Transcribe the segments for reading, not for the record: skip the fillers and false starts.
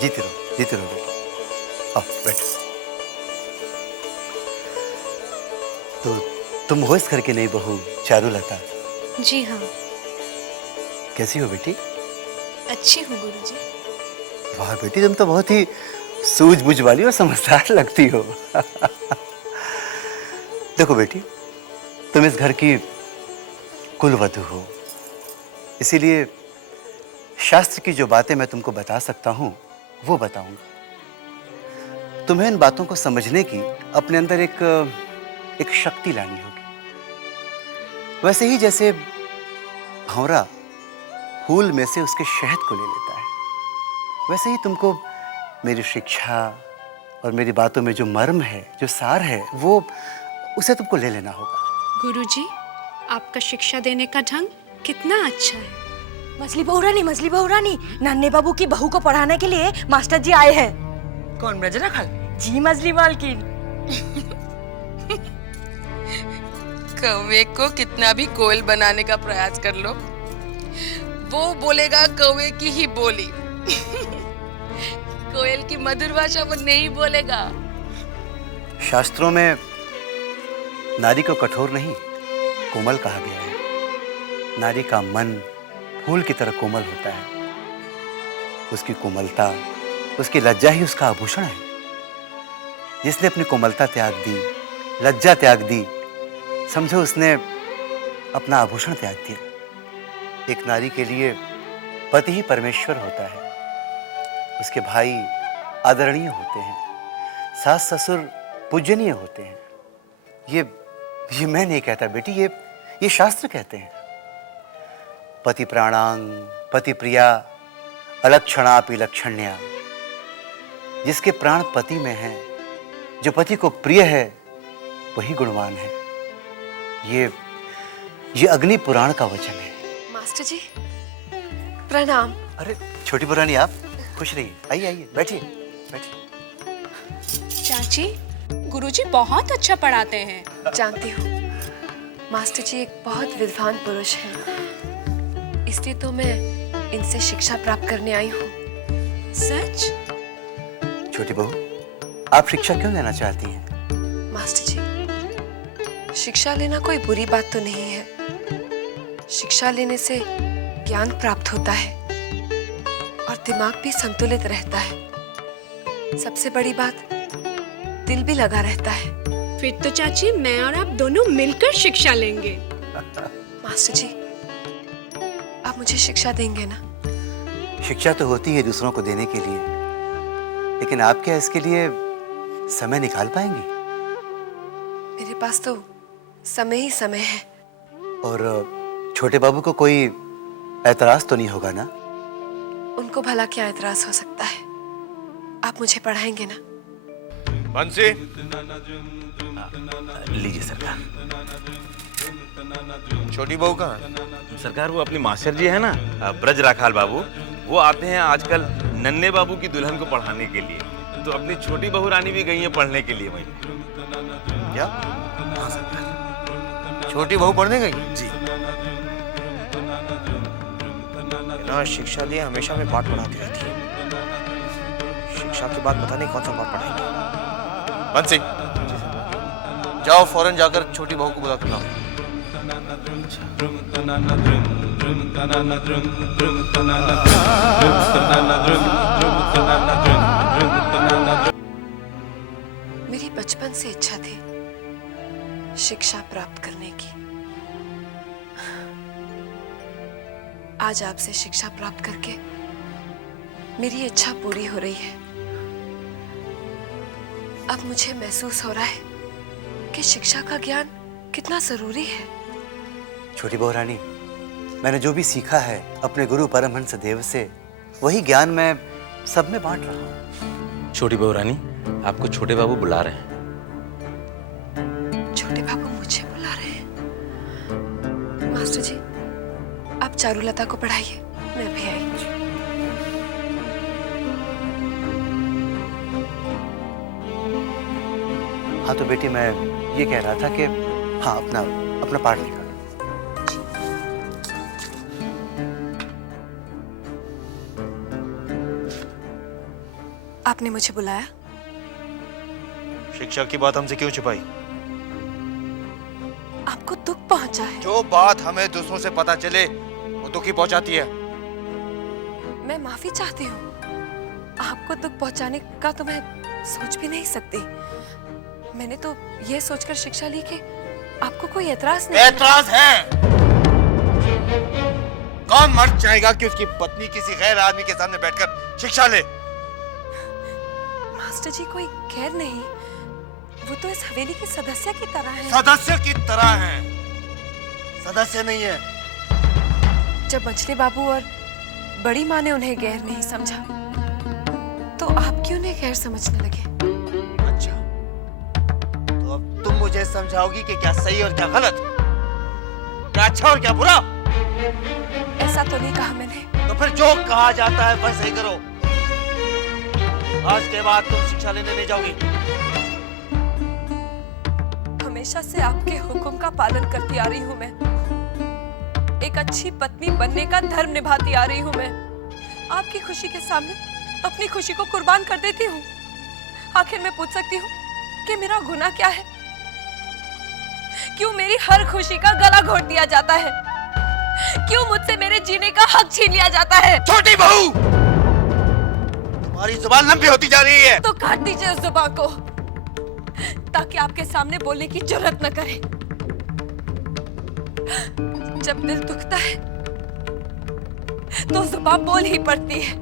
जीते रहो बेटी। आओ बैठो। तो तुम हो इस घर की नई बहू चारुलता? जी हाँ। कैसी हो बेटी? अच्छी हूँ गुरुजी। वाह बेटी, तुम तो बहुत ही सूझबूझ वाली और समझदार लगती हो। देखो बेटी, तुम इस घर की कुलवधू हो, इसीलिए शास्त्र की जो बातें मैं तुमको बता सकता हूं वो बताऊंगा। तुम्हें इन बातों को समझने की अपने अंदर एक शक्ति लानी होगी। वैसे ही जैसे भंवरा फूल में से उसके शहद को ले लेता है, वैसे ही तुमको मेरी शिक्षा और मेरी बातों में जो मर्म है, जो सार है, वो उसे तुमको ले लेना होगा। गुरुजी, आपका शिक्षा देने का ढंग कितना अच्छा है। मछली बहू रानी, नन्हे बाबू की बहू को पढ़ाने के लिए मास्टर जी आए हैं। कौन ब्रजराखल? जी मछली मालकिन। कौवे को कितना भी कोयल बनाने का प्रयास कर लो, वो बोलेगा कौवे की ही बोली। कोयल की मधुर भाषा वो नहीं बोलेगा। शास्त्रों में नारी को कठोर नहीं, कोमल कहा गया है। नारी का मन फूल की तरह कोमल होता है। उसकी कोमलता, उसकी लज्जा ही उसका आभूषण है। जिसने अपनी कोमलता त्याग दी, लज्जा त्याग दी, समझो उसने अपना आभूषण त्याग दिया। एक नारी के लिए पति ही परमेश्वर होता है। उसके भाई आदरणीय होते हैं, सास ससुर पूजनीय होते हैं। ये मैं नहीं कहता बेटी, ये शास्त्र कहते हैं। पति प्राणांग पति प्रिया अलक्षणापि लक्षण्या। जिसके प्राण पति में है, जो पति को प्रिय है, वही गुणवान है। ये अग्नि पुराण का वचन है। मास्टर जी प्रणाम। अरे छोटी पुरानी, आप खुश रहिए। आइए आइए, बैठिए बैठिए। चाची, गुरुजी बहुत अच्छा पढ़ाते हैं। जानती हूँ मास्टर जी एक बहुत विद्वान पुरुष हैं, इसलिए तो मैं इनसे शिक्षा प्राप्त करने आई हूँ। सच? छोटी बहू, आप शिक्षा क्यों लेना चाहती हैं? मास्टर जी, शिक्षा लेना कोई बुरी बात तो नहीं है। शिक्षा लेने से ज्ञान प्राप्त होता है और दिमाग भी संतुलित रहता है। सबसे बड़ी बात, दिल भी लगा रहता है। फिर तो चाची मैं और आप दोनों मिलकर शिक्षा लेंगे। मास्टर जी, आप मुझे शिक्षा देंगे ना? शिक्षा तो होती है दूसरों को देने के लिए, लेकिन आप क्या इसके लिए समय निकाल पाएंगी? मेरे पास तो समय ही समय है। और छोटे बाबू को कोई ऐतराज तो नहीं होगा ना? उनको भला क्या ऐतराज हो सकता है? आप मुझे पढ़ाएंगे ना? बंसी, लीजिए सरकार। छोटी बहू कहाँ है? सरकार वो अपनी मास्टर जी है ना, ब्रज राखाल बाबू, वो आते हैं आजकल नन्हे बाबू की दुल्हन को पढ़ाने के लिए। तो अपनी छोटी बहू रानी भी गई है पढ़ने के लिए वहीं। क्या? हाँ सरकार। छोटी बहू पढ़ने गई? जी। ना शिक्षा लिए हमेशा में पाठ पढ़ाती रहती है। शिक्षा के बाद पता नहीं कौन सा पाठ पढ़ाएगी। बंसी, जाओ फौरन जाकर छोटी बहू को बुला कर लाओ। मेरी बचपन से इच्छा थी शिक्षा प्राप्त करने की। आज आपसे शिक्षा प्राप्त करके मेरी इच्छा पूरी हो रही है। अब मुझे महसूस हो रहा है कि शिक्षा का ज्ञान कितना जरूरी है। छोटी बहू रानी, मैंने जो भी सीखा है अपने गुरु परमहंस देव से, वही ज्ञान मैं सब में बांट रहा हूँ। छोटी बहू रानी, आपको छोटे बाबू बुला रहे हैं। छोटे बाबू मुझे बुला रहे हैं। मास्टर जी, आप चारुलता को पढ़ाइए, मैं भी आई। हाँ तो बेटी, मैं ये कह रहा था कि हाँ, अपना पाठ निकालो। आपने मुझे बुलाया? शिक्षा की बात हमसे क्यों छुपाई? आपको दुख पहुंचा है? जो बात हमें दूसरों से पता चले वो दुख ही पहुंचाती है। मैं माफी चाहती हूँ। आपको दुख पहुंचाने का तो मैं सोच भी नहीं सकती। मैंने तो ये सोचकर शिक्षा ली कि आपको कोई एतराज नहीं। एतराज है। कौन मर्द चाहेगा कि उसकी पत्नी किसी गैर आदमी के सामने बैठकर शिक्षा ले? मास्टर जी कोई गैर नहीं, वो तो इस हवेली के सदस्य की तरह है। सदस्य की तरह है, सदस्य नहीं है। जब मछली बाबू और बड़ी माँ ने उन्हें गैर नहीं समझा, तो आप क्यों नहीं गैर समझने लगे? अच्छा, तो अब तुम मुझे समझाओगी कि क्या सही और क्या गलत, क्या अच्छा और क्या बुरा? ऐसा तो नहीं कहा मैंने। तो फिर जो कहा जाता है वह सही करो। आज के बाद तुम शिक्षा लेने नहीं जाओगी। हमेशा से आपके हुक्म का पालन करती आ रही हूँ मैं। एक अच्छी पत्नी बनने का धर्म निभाती आ रही हूँ मैं। आपकी खुशी के सामने अपनी खुशी को कुर्बान कर देती हूँ। आखिर मैं पूछ सकती हूँ कि मेरा गुनाह क्या है? क्यों मेरी हर खुशी का गला घोट दिया जाता है? क्यों मुझसे मेरे जीने का हक छीन लिया जाता है? छोटी बहू, तुम्हारी जुबान लंबी होती जा रही है। तो काट दीजिए उस जुबान को, ताकि आपके सामने बोलने की जरूरत न करे। जब दिल दुखता है तो जुबान बोल ही पड़ती है।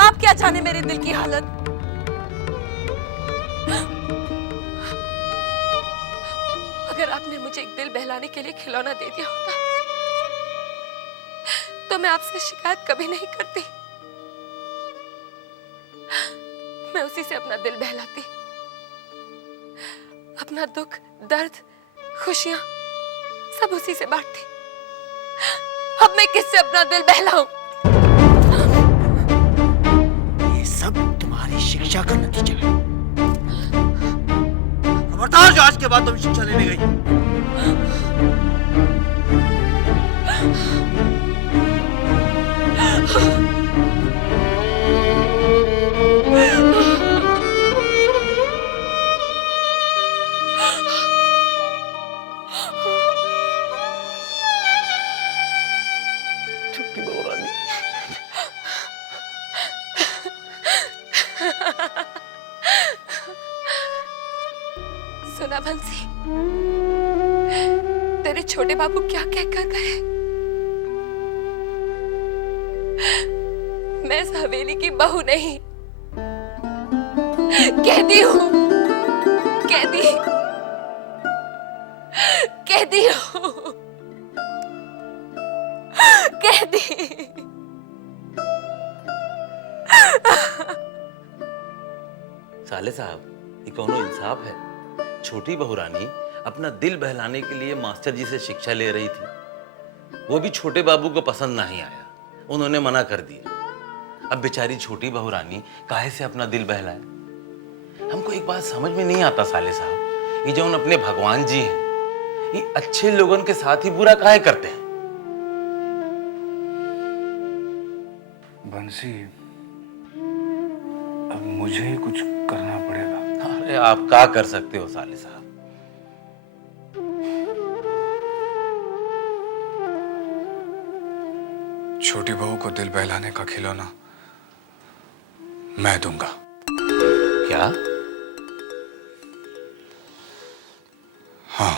आप क्या जाने मेरे दिल की हालत। अगर आपने मुझे एक दिल बहलाने के लिए खिलौना दे दिया होता तो मैं आपसे शिकायत कभी नहीं करती। मैं उसी से अपना दिल बहलाती, अपना दुख, दर्द, खुशियां सब उसी से बांटती। अब मैं किससे अपना दिल बहलाऊं? ये सब तुम्हारी शिक्षा का नतीजा है। खबरदार जो आज के बाद तुम शिक्षा लेने गई। सुना बंसी, तेरे छोटे बाबू क्या कहकर गए? मैं इस हवेली की बहू नहीं, कहती हूँ, कहती हूँ, कहती। साले साहब, ये कौनो इंसाफ है? छोटी बहू रानी अपना दिल बहलाने के लिए मास्टर जी से शिक्षा ले रही थी। वो भी छोटे बाबू को पसंद नहीं आया, उन्होंने मना कर दिया। अब बेचारी छोटी बहू रानी काहे से अपना दिल बहलाए? हमको एक बात समझ में नहीं आता साले साहब, ये जो अपने भगवान जी हैं, ये अच्छे लोगों के साथ ही बुरा काहे करते हैं? बंसी, अब मुझे ही कुछ करना पड़ेगा। अरे आप क्या कर सकते हो साले साहब? छोटी बहू को दिल बहलाने का खिलौना मैं दूंगा। क्या? हाँ,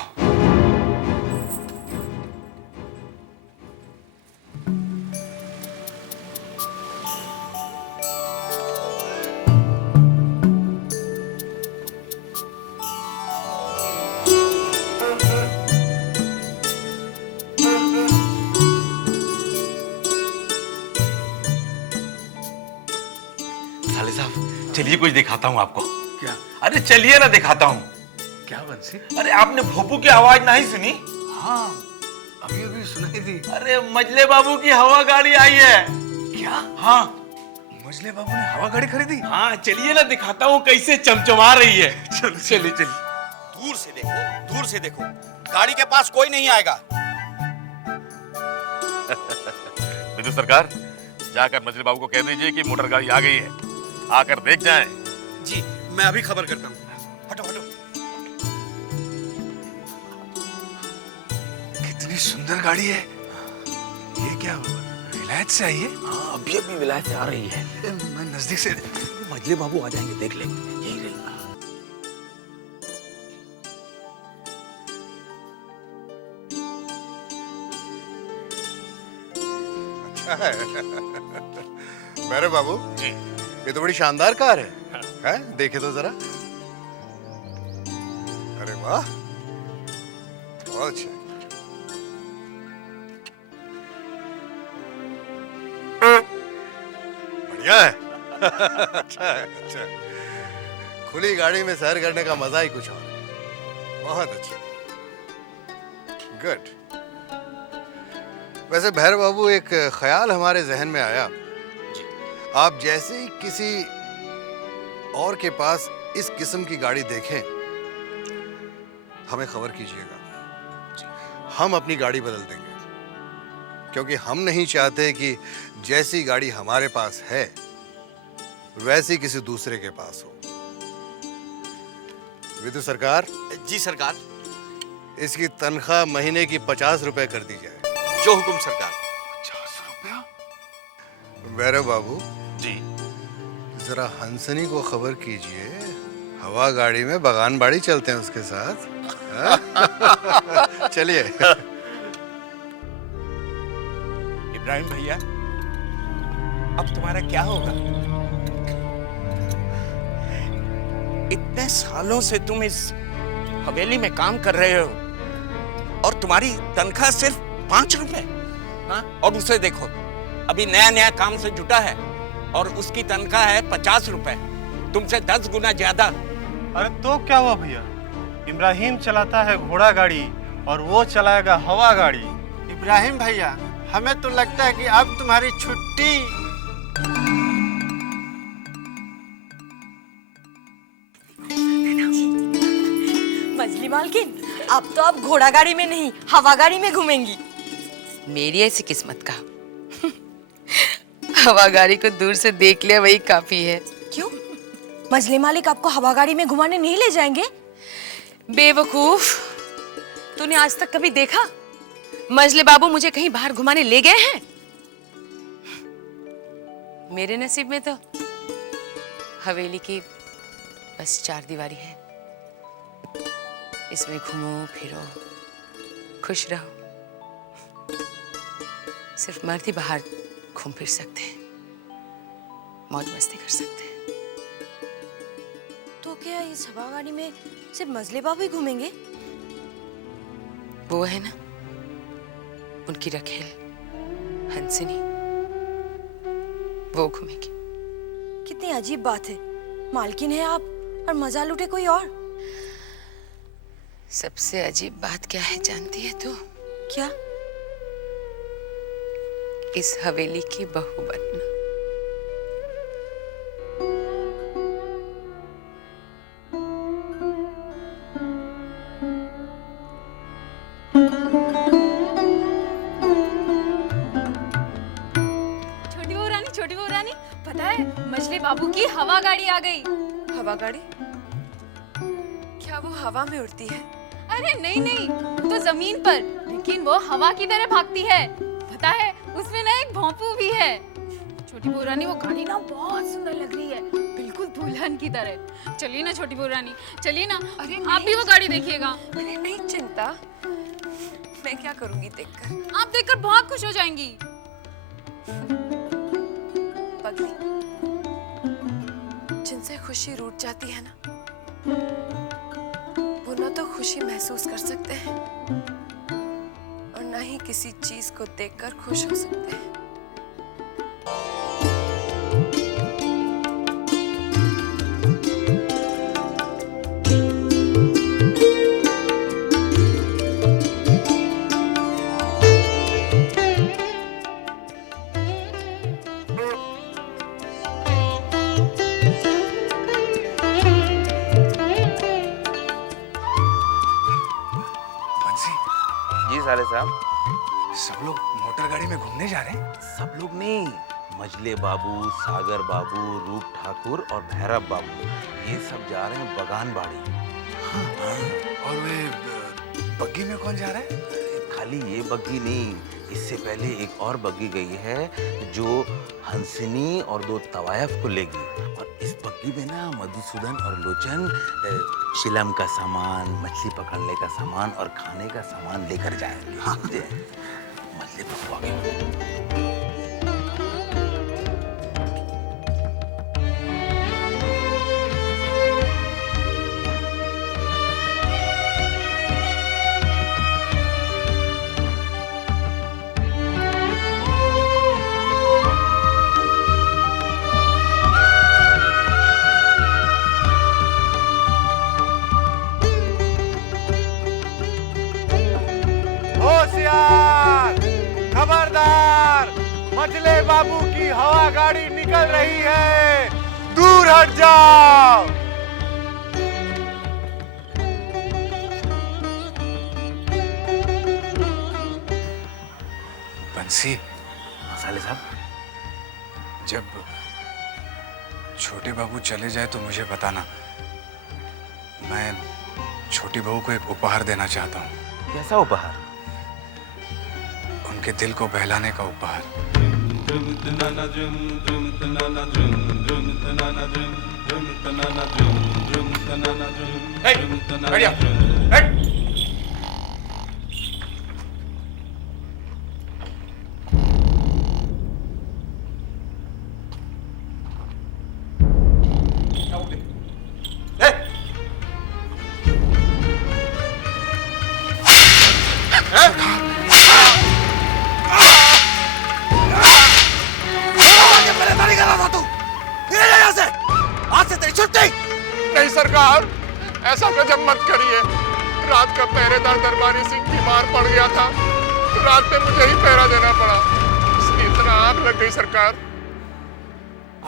साले साहब, चलिए कुछ दिखाता हूँ आपको। क्या? अरे चलिए ना, दिखाता हूँ। क्या बंसी? अरे आपने भोपू की आवाज नहीं सुनी? हाँ, अभी अभी सुनाई दी। अरे मजले बाबू की हवा गाड़ी आई है। क्या? हाँ मजले बाबू ने हवा गाड़ी खरीदी? हाँ, चलिए ना दिखाता हूँ कैसे चमचमा रही है। चलो चलिए चलिए। दूर से देखो, दूर से देखो, गाड़ी के पास कोई नहीं आएगा। विद्युत सरकार, जाकर मजले बाबू को कह दीजिए कि मोटर गाड़ी आ गई है। आकर देख जाएं। जी मैं अभी खबर करता हूँ। हटो हटो। कितनी सुंदर गाड़ी है। ये क्या विलायत से आई है? हाँ, अभी अभी विलायत से आ रही है। मैं नजदीक से मजले बाबू आ जाएंगे, देख लेंगे। यही रही। मेरे बाबू जी ये तो बड़ी शानदार कार है। हैं? देखे तो जरा। अरे वाह, बहुत अच्छा। बढ़िया है। अच्छा है, अच्छा है। खुली गाड़ी में सैर करने का मजा ही कुछ और है। बहुत अच्छा, गुड। वैसे भैरव बाबू, एक ख्याल हमारे जहन में आया। आप जैसे ही किसी और के पास इस किस्म की गाड़ी देखें, हमें खबर कीजिएगा। हम अपनी गाड़ी बदल देंगे, क्योंकि हम नहीं चाहते कि जैसी गाड़ी हमारे पास है वैसी किसी दूसरे के पास हो। विदु सरकार, जी सरकार। इसकी तनख्वाह महीने की 50 रुपए कर दी जाए। जो हुकुम सरकार। 50 रुपया? भैरव बाबू जी जरा हंसनी को खबर कीजिए, हवा गाड़ी में बगान बाड़ी चलते हैं उसके साथ। हाँ? चलिए। इब्राहिम भैया, अब तुम्हारा क्या होगा? इतने सालों से तुम इस हवेली में काम कर रहे हो और तुम्हारी तनख्वाह सिर्फ 5 रुपए। हाँ? और उसे देखो, अभी नया नया काम से जुटा है और उसकी तनख्वाह है 50 रुपए, तुमसे 10 गुना ज्यादा। अरे तो क्या हुआ भैया, इब्राहिम चलाता है घोड़ा गाड़ी और वो चलाएगा हवा गाड़ी। इब्राहिम भैया, हमें तो लगता है कि अब तुम्हारी छुट्टी। मजली मालकिन, अब तो आप घोड़ा गाड़ी में नहीं हवा गाड़ी में घूमेंगी। मेरी ऐसी किस्मत का। हवा गाड़ी को दूर से देख लिया वही काफी है। क्यों? मजली मालिक आपको हवा गाड़ी में घुमाने नहीं ले जाएंगे? बेवकूफ, तूने आज तक कभी देखा मजले बाबू मुझे कहीं बाहर घुमाने ले गए हैं? मेरे नसीब में तो हवेली की बस 4 दीवारी है। इसमें घूमो फिरो, खुश रहो। सिर्फ मर्द ही बाहर घूम फिर सकते हैं, मौज मस्ती कर सकते हैं। तो क्या इस हवा गाड़ी में सिर्फ मजले बाबू ही घूमेंगे? वो है ना उनकी रखेल हंसनी, वो घूमेगी। कितनी अजीब बात है, मालकिन है आप और मजा लूटे कोई और। सबसे अजीब बात क्या है जानती है तू? क्या? इस हवेली की बहू बनना। छोटी बहू रानी, पता है मजले बाबू की हवा गाड़ी आ गई। हवा गाड़ी? क्या वो हवा में उड़ती है? अरे नहीं नहीं, तो जमीन पर, लेकिन वो हवा की तरह भागती है। पता है उसमें ना एक भोंपू भी है। छोटी बहू रानी, वो गाड़ी ना बहुत सुंदर लग रही है, बिल्कुल दुल्हन की तरह। चलिए ना छोटी बहू रानी, चलिए ना। अरे आप भी वो गाड़ी देखिएगा। अरे नहीं चिंता, मैं क्या करूंगी देखकर? आप देखकर बहुत खुश हो जाएंगी। पगली, जिनसे खुशी रूठ जाती है ना, वो ना तो खुशी महसूस कर सकते हैं और ना ही किसी चीज को देखकर खुश हो सकते हैं। जी साले साहब, सब लोग मोटर गाड़ी में घूमने जा रहे हैं? सब लोग नहीं, मजले बाबू, सागर बाबू, रूप ठाकुर और भैरव बाबू ये सब जा रहे हैं बगान बाड़ी। और वे बग्गी में कौन जा रहा है? खाली ये बग्गी नहीं, इससे पहले एक और बग्गी गई है जो हंसनी और 2 तवायफ को लेगी। और इस बग्गी में ना मधुसूदन और लोचन शिलम का सामान, मछली पकड़ने का सामान और खाने का सामान लेकर जाएंगे। समझे? मछली पकवाएंगे। होशियार, खबरदार, मजले बाबू की हवा गाड़ी निकल रही है, दूर हट जाओ। बंसी, साले साहब, जब छोटे बाबू चले जाए तो मुझे बताना। मैं छोटी बहू को एक उपहार देना चाहता हूँ। कैसा उपहार? उनके दिल को बहलाने का उपहार। बढ़िया। नहीं सरकार, ऐसा गजब मत करिए। रात का पहरेदार दरबारी सिंह बीमार पड़ गया था तो रात में मुझे ही पहरा देना पड़ा, इसलिए इतना आग लग गई सरकार।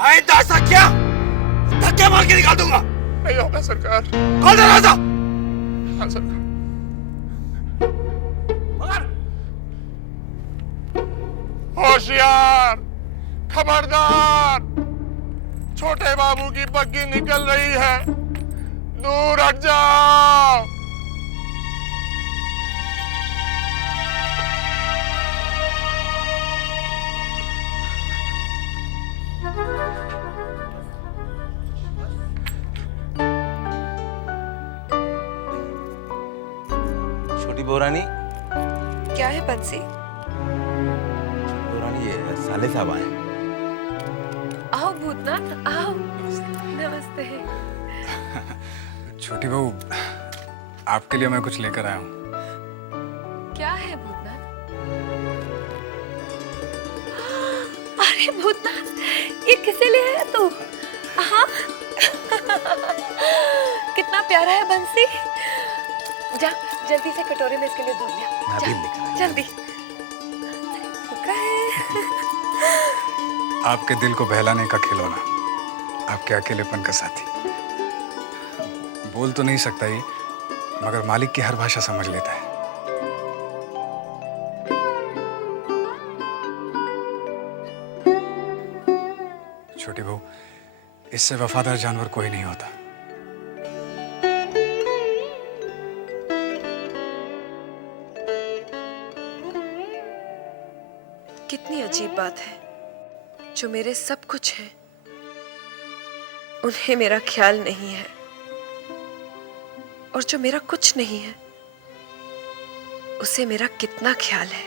आए तो ऐसा क्या? धक्के मार के निकाल दूंगा। नहीं होगा सरकार। खोल दरवाजा। हाँ सरकार। होशियार, खबरदार, छोटे बाबू की बग्गी निकल रही है, दूर हट जाओ। छोटी बहुरानी, क्या है बंसी? बहुरानी ये साले साहब आए। आओ भूतनाथ, आओ। नमस्ते। छोटी बहू, आपके लिए मैं कुछ लेकर आया हूँ। क्या है भूतनाथ? अरे भूतनाथ, ये किसे ले आया तू? हाँ? कितना प्यारा है बंसी। जा जल्दी से कटोरे में इसके लिए दूध लिया। मैं जा, भी लेकर आया। जल्दी। भूखा है। आपके दिल को बहलाने का खिलौना, आपके अकेलेपन का साथी। बोल तो नहीं सकता ये, मगर मालिक की हर भाषा समझ लेता है। छोटी बहू, इससे वफादार जानवर कोई नहीं होता। कितनी अजीब बात है, जो मेरे सब कुछ है उन्हें मेरा ख्याल नहीं है, और जो मेरा कुछ नहीं है उसे मेरा कितना ख्याल है।